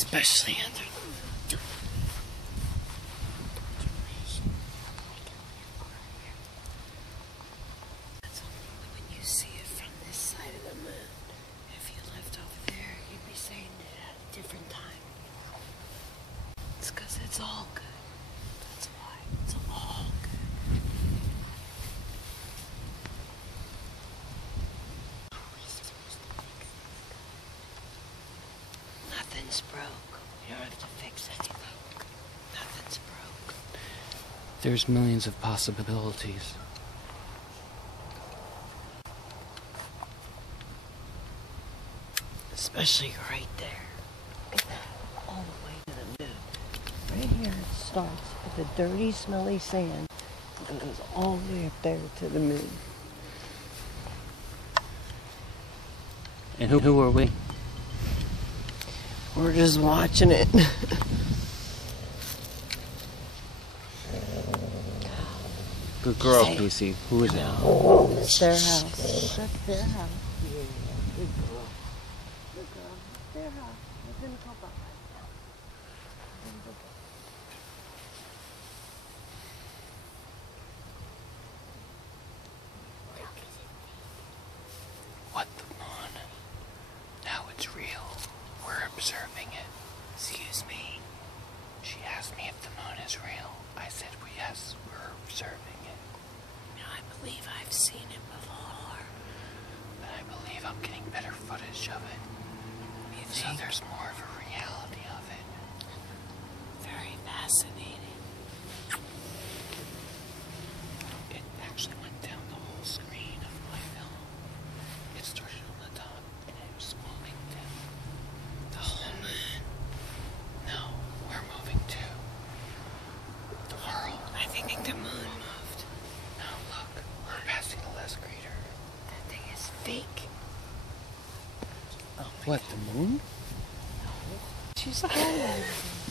Especially under. When you see it from this side of the moon, if you lived over there, you'd be saying it at a different time. It's because it's all good. That's why. It's all good. Nothing's broke. You don't have to fix anything. Nothing's broke. There's millions of possibilities. Especially right there. Look at that. All the way to the moon. Right here it starts with the dirty, smelly sand and goes all the way up there to the moon. And who are we? We're just watching it. Good girl, Casey. Who is it? It's their house. That's their house. Yeah, good girl. Good girl. Their house. We're gonna go back right now. We're gonna go back. What the moon? Now it's real. We're observing it. Excuse me. She asked me if the moon is real. I said, well, yes, we're observing it. Now, I believe I've seen it before. But I believe I'm getting better footage of it. You So think? there's more of a reality of it. Very fascinating. It actually went down the whole screen of my film. It started on the top and it was moving down. The whole moon. No, we're moving too. The world. I think the moon moved. Now look, we're passing the last crater. That thing is fake. Oh, what, the moon? She's skydiving.